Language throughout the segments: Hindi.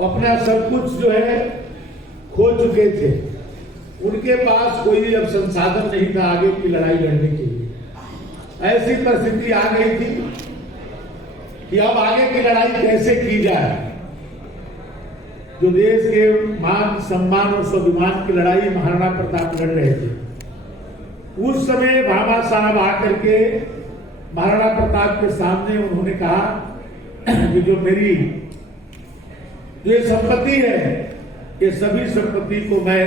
अपना सब कुछ जो है खो चुके थे। उनके पास कोई अब संसाधन नहीं था आगे की लड़ाई लड़ने के लिए। ऐसी परिस्थिति आ गई थी कि अब आगे की लड़ाई कैसे की जाए। जो देश के मान सम्मान और स्वाभिमान की लड़ाई महाराणा प्रताप लड़ रहे थे, उस समय भामा साहब आकर के महाराणा प्रताप के सामने उन्होंने कहा कि जो मेरी ये संपत्ति है, ये सभी संपत्ति को मैं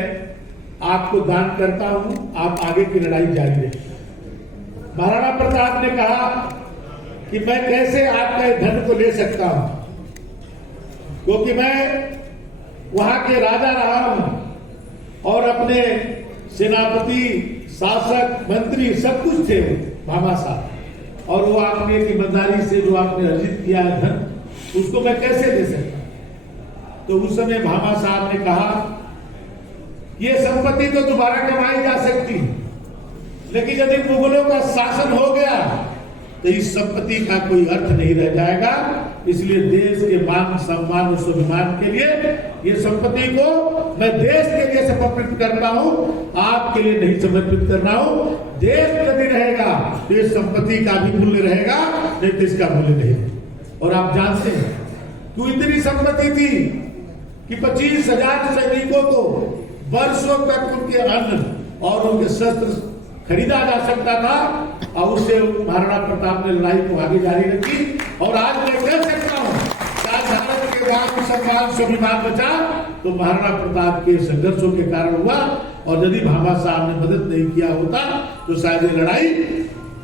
आपको दान करता हूं, आप आगे की लड़ाई जारी रखें। महाराणा प्रताप ने कहा कि मैं कैसे आपका धन को ले सकता हूं, क्योंकि मैं वहां के राजा रहा हूं और अपने सेनापति, शासक, मंत्री सब कुछ थे भामा साहब, और वो आपने ईमानदारी से जो आपने अर्जित किया है धन, उसको मैं कैसे दे सकता। तो उस समय भामा साहब ने कहा ये संपत्ति तो दोबारा कमाई जा सकती है, लेकिन यदि मुगलों का शासन हो गया तो इस संपत्ति का कोई अर्थ नहीं रह जाएगा। इसलिए देश के मान सम्मान और स्वाभिमान के लिए ये संपत्ति को मैं देश के लिए समर्पित करता हूं, आपके लिए नहीं समर्पित कर रहा हूं। देश यदि रहेगा तो इस संपत्ति का भी मूल्य रहेगा, नहीं तो इसका मूल्य नहीं। और आप जानते हैं क्यों इतनी संपत्ति थी कि 25,000 सैनिकों को वर्षों तक उनके अन्न और उनके शस्त्र खरीदा जा सकता था, और उससे महाराणा प्रताप ने लड़ाई को आगे जारी रखी। और आज मैं कह सकता हूं कि भारत के मान सम्मान स्वाभिमान बचा तो महाराणा प्रताप के संघर्षों के कारण हुआ, और यदि भामा साहब ने मदद नहीं किया होता तो शायद ये लड़ाई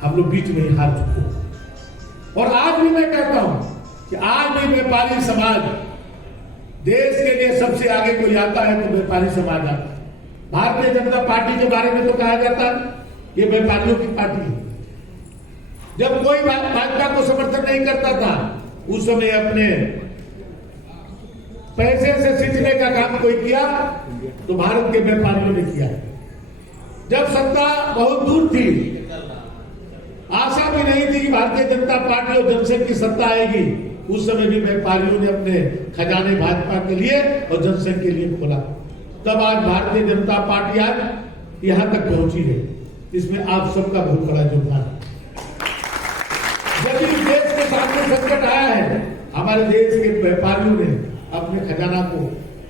हम लोग बीच में ही हार चुके। और आज भी मैं कहता हूं कि आज भी व्यापारी समाज देश के लिए सबसे आगे कोई आता है तो व्यापारी समाज आता है। भारतीय जनता पार्टी के बारे में तो कहा जाता है ये व्यापारियों की पार्टी है। जब कोई भाजपा को समर्थन नहीं करता था, उस समय अपने पैसे से सींचने का काम कोई किया तो भारत के व्यापारियों ने किया। जब सत्ता बहुत दूर थी, आशा भी नहीं थी कि भारतीय जनता पार्टी और जनसंघ की सत्ता आएगी, उस समय भी व्यापारियों ने अपने खजाने भाजपा के लिए और जनसंघ के लिए खोला। तब आज भारतीय जनता पार्टी आज यहां तक पहुंची है। इसमें आप सबका बहुत बड़ा योगदान है। जब इस देश के सामने संकट आया है, हमारे देश के व्यापारियों ने अपने खजाना को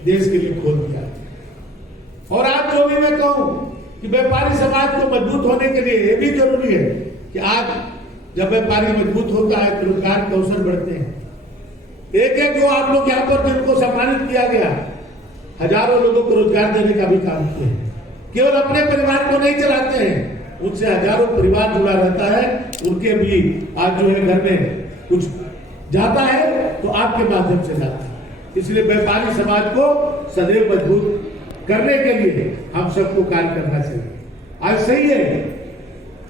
देश के लिए खोल दिया। और आज जो भी मैं कहूं कि व्यापारी समाज को मजबूत होने के लिए यह भी जरूरी है कि आज जब व्यापारी मजबूत होता है तो रोजगार के अवसर बढ़ते हैं। एक जो आप लोग यहाँ पर जिनको सम्मानित किया गया, हजारों लोगों को रोजगार देने का भी काम किया है। केवल अपने परिवार को नहीं चलाते हैं, उनसे हजारों परिवार जुड़ा रहता है, उनके भी आज जो है घर में कुछ जाता है तो आपके माध्यम से जाता है। इसलिए व्यापारी समाज को सदैव मजबूत करने के लिए हम सबको कार्य करना चाहिए। आज सही है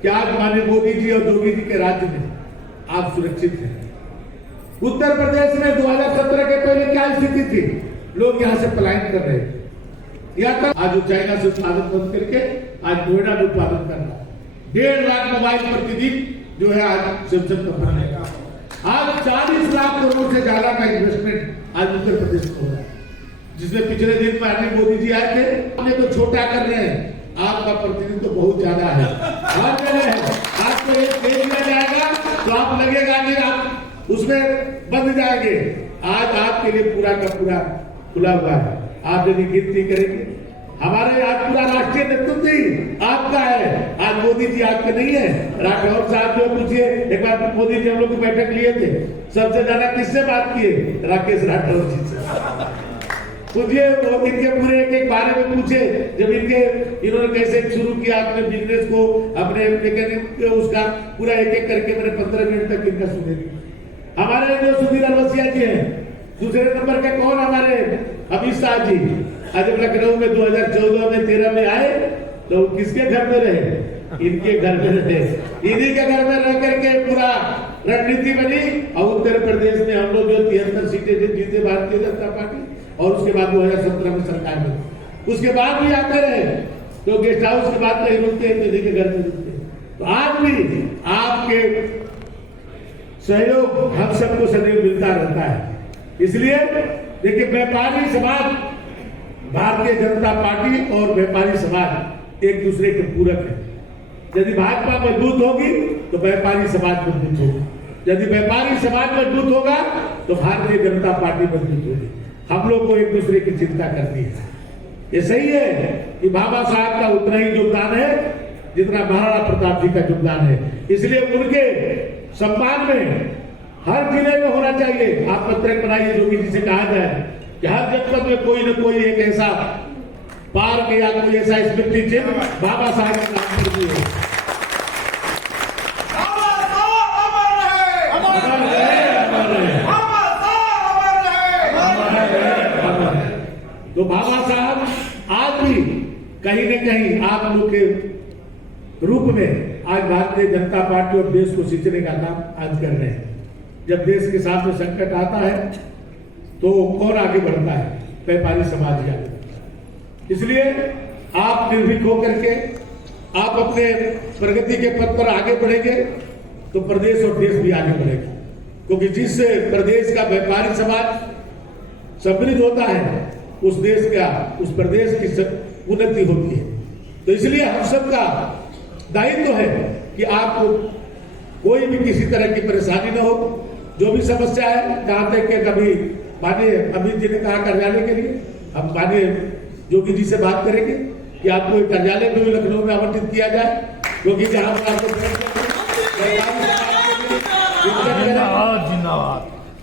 कि आज माननीय मोदी जी और योगी जी के राज्य में आप सुरक्षित हैं। उत्तर प्रदेश में 2017 के पहले क्या स्थिति थी? लोग यहाँ से पलायन कर रहे थे। यहाँ तक आज चाइना से उत्पादन बंद करके आज नोएडा में उत्पादन कर रहा है। 1.5 लाख मोबाइल प्रतिदिन जो है आज सैमसंग कंपनी का। आज 40 लाख करोड़ से ज्यादा का इन्वेस्टमेंट आज उत्तर प्रदेश में हो रहा है, जिसमें पिछले दिन माननीय मोदी जी आए थे। हमने तो छोटा कर रहे हैं, आपका प्रतिनिधि तो बहुत ज्यादा है। हर जगह है। आपको एक पेज मिल जाएगा तो आप लगेगा कि आप उसमें बंद जाएंगे। आज आपके लिए पूरा का पूरा खुला हुआ है। आप यदि गिनती करेंगे, हमारे आज पूरा राष्ट्रीय नेतृत्व ही आपका है। आज मोदी जी आपके नहीं है। राठौर साहब जो पूछिए, एक बार मोदी जी हम लोग की बैठक लिए थे, सबसे ज्यादा किससे बात किए? राकेश राठौर जी से पूछिए। इनके पूरे एक बारे में पूछे, जब इन्होंने कैसे शुरू किया अपने बिजनेस को, अपने मैकेनिक उसका पूरा एक करके मैंने 15 मिनट तक इनका सुने। हमारे जो सुधीर अरवसिया जी हैं, दूसरे नंबर के कौन? हमारे अमित शाह जी। आज लखनऊ में 2014 में 13 में आए तो किसके घर में रहे? इनके घर में रहे। इन्हीं के घर में रह करके पूरा रणनीति बनी। और उत्तर प्रदेश में हम लोग जो 73 सीटें जीते भारतीय जनता पार्टी, और उसके बाद 2017 में सरकार में, उसके बाद भी आते रहे तो गेस्ट हाउस के बाद नहीं रुकते, इन्हीं के घर में रुकते। तो आज भी आपके सहयोग हम सबको सदैव मिलता रहता है। इसलिए देखिए, व्यापारी समाज, भारतीय जनता पार्टी और व्यापारी समाज एक दूसरे के पूरक है। यदि भाजपा मजबूत होगी तो व्यापारी समाज मजबूत होगी, यदि व्यापारी समाज मजबूत होगा तो भारतीय जनता पार्टी मजबूत होगी। हम लोग को एक दूसरे की चिंता करनी है। ये सही है कि बाबा साहब का उतना ही योगदान है जितना महाराणा प्रताप जी का योगदान है, इसलिए उनके सम्मान में हर जिले में होना चाहिए। आप पत्रक बनाइए, जो कि जिसे कहा जाए कि हर जनपद में कोई न कोई एक ऐसा पार्क या कोई ऐसा स्मृति चिन्ह बाबा साहब का नाम पर भी है। तो बाबा साहब आज भी कहीं न कहीं आप लोग के रूप में आज भारतीय जनता पार्टी और देश को सींचने का काम आज कर रहे हैं। जब देश के सामने संकट आता है तो कौन आगे बढ़ता है? व्यापारी समाज ही आगे बढ़ता है। इसलिए आप निर्भीक होकर के आप अपने प्रगति के पथ पर आगे बढ़ेंगे तो प्रदेश और देश भी आगे बढ़ेगा, क्योंकि जिस प्रदेश का व्यापारी समाज समृद्ध होता है उस देश का, उस प्रदेश की उन्नति होती है। तो इसलिए हम सबका दायित्व है कि आपको कोई भी किसी तरह की परेशानी न हो। जो भी समस्या है, जहां तक के कभी माननीय अमित जी ने कहा कार्यालय के लिए, हम माननीय योगी जी से बात करेंगे कि आपको एक कार्यालय भी लखनऊ में आवंटित किया जाए, क्योंकि जहां पर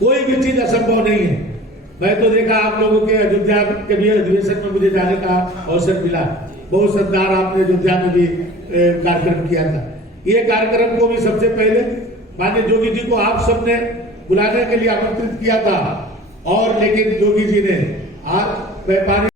कोई भी चीज असंभव नहीं है। मैं तो देखा आप लोगों के अयोध्या के भी अधिवेशन में मुझे जाने का अवसर मिला। बहुत शानदार आपने अयोध्या में भी कार्यक्रम किया था। ये कार्यक्रम को भी सबसे पहले माननीय योगी जी को आप सबने बुलाने के लिए आमंत्रित किया था, और लेकिन योगी जी ने आज व्यापारी